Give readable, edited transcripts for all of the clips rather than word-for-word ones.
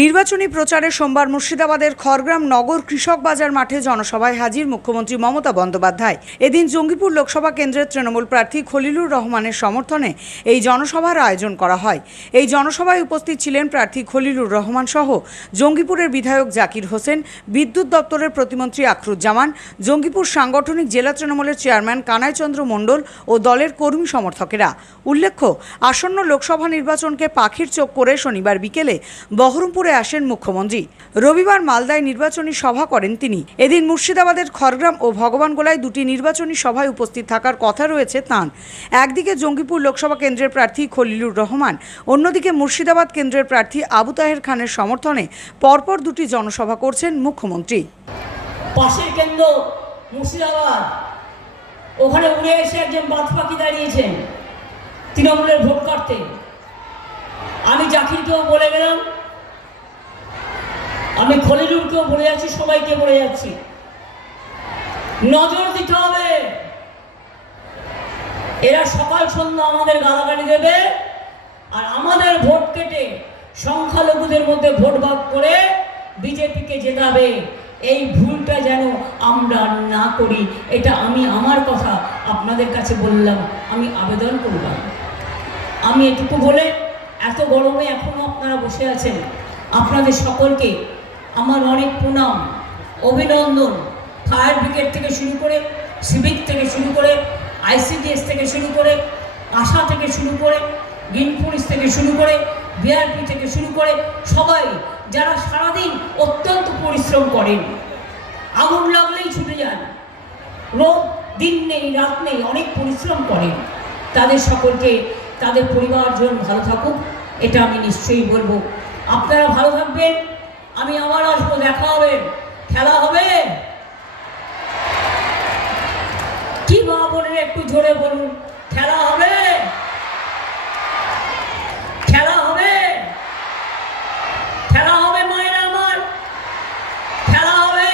নির্বাচনী প্রচারে সোমবার মুর্শিদাবাদের খড়গ্রাম নগর কৃষক বাজার মাঠে জনসভায় হাজির মুখ্যমন্ত্রী মমতা বন্দ্যোপাধ্যায়। এদিন জঙ্গিপুর লোকসভা কেন্দ্রের তৃণমূল প্রার্থী খলিলুর রহমানের সমর্থনে এই জনসভার আয়োজন করা হয়। এই জনসভায় উপস্থিত ছিলেন প্রার্থী খলিলুর রহমান সহ জঙ্গিপুরের বিধায়ক জাকির হোসেন, বিদ্যুৎ দপ্তরের প্রতিমন্ত্রী আখরুজ্জামান, জঙ্গিপুর সাংগঠনিক জেলা তৃণমূলের চেয়ারম্যান কানাইচন্দ্র মণ্ডল ও দলের কর্মী সমর্থকেরা। উল্লেখ্য, আসন্ন লোকসভা নির্বাচনকে পাখির চোখ করে শনিবার বিকেলে বহরমপুরে আসেন মুখ্যমন্ত্রী। রবিবার মালদায় নির্বাচনী সভা করেন তিনি। এদিন মুর্শিদাবাদের খড়গ্রাম ও ভগবানগোলায় দুটি নির্বাচনী সভায় উপস্থিত থাকার কথা রয়েছে তাঁর। একদিকে জঙ্গিপুর লোকসভা কেন্দ্রের প্রার্থী খলিলুর রহমান, অন্যদিকে মুর্শিদাবাদ কেন্দ্রের প্রার্থী আবু তাহের খানের সমর্থনে পরপর দুটি জনসভা করছেন মুখ্যমন্ত্রী। পাশের কেন্দ্র মুর্শিদাবাদ, ওখানে উড়ে এসে একজন বাদ পাখি দাঁড়িয়েছেন তৃণমূলের ভোট কাটতে। আমি জাকিরকেও বলে গেলাম, আমি খলিলুরকেও বলে যাচ্ছি, সবাইকে বলে যাচ্ছি, নজর দিতে হবে। এরা সকাল সন্ধ্যা আমাদের গালাগালি দেবে আর আমাদের ভোট কেটে সংখ্যালঘুদের মধ্যে ভোট ভাগ করে বিজেপিকে জেতাবে। এই ভুলটা যেন আমরা না করি, এটা আমি আমার কথা আপনাদের কাছে বললাম, আমি আবেদন করলাম। আমি এটুকু বলে, এত গরমে এখনো আপনারা বসে আছেন, আপনাদের সকলকে আমার অনেক প্রণাম, অভিনন্দন। ফায়ার ব্রিগেড থেকে শুরু করে, সিভিক থেকে শুরু করে, ICDS থেকে শুরু করে, আশা থেকে শুরু করে, গ্রিন পুলিশ থেকে শুরু করে, BRP থেকে শুরু করে, সবাই যারা সারাদিন অত্যন্ত পরিশ্রম করেন, আগুন লাগলেই ছুটে যান, রোদ দিন নেই রাত নেই, অনেক পরিশ্রম করেন, তাদের সকলকে, তাদের পরিবারজন ভালো থাকুক, এটা আমি নিশ্চয়ই বলবো। আপনারা ভালো থাকবেন, আমি আবার আসবো, দেখা হবে, খেলা হবে। কি মা বোনের একটু জোরে বলুন, খেলা হবে, খেলা হবে, খেলা হবে মায়েরা আমার, খেলা হবে,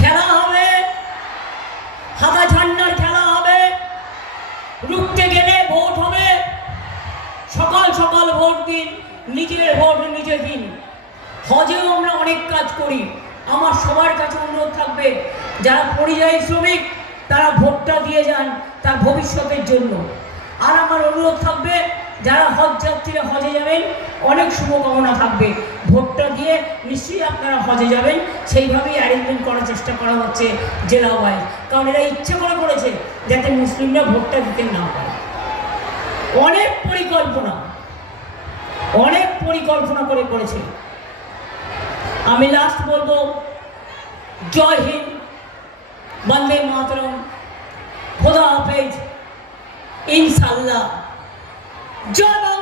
খেলা হবে, হাতা ঝান্ডার খেলা হবে, রুখতে গেলে ভোট হবে। সকাল সকাল ভোট দিন, নিজের ভোট নিজে দিন। হজেও আমরা অনেক কাজ করি, আমার সবার কাছে অনুরোধ থাকবে, যারা পরিযায়ী শ্রমিক তারা ভোটটা দিয়ে যান তার ভবিষ্যতের জন্য। আর আমার অনুরোধ থাকবে, যারা হজ যাত্রীরা হজে যাবেন, অনেক শুভকামনা থাকবে, ভোটটা দিয়ে নিশ্চয়ই আপনারা হজে যাবেন। সেইভাবেই অ্যারেঞ্জমেন্ট করার চেষ্টা করা হচ্ছে জেলা ওয়াইজ, কারণ এরা ইচ্ছে করে করেছে যাতে মুসলিমরা ভোটটা দিতে না পারে। অনেক পরিকল্পনা করে করেছে। আমি লাস্ট বলবো, জয় হিন্দ, বন্দে মাতরম, খোদা হাফেজ, ইনশাআল্লাহ, জয় বাংলা।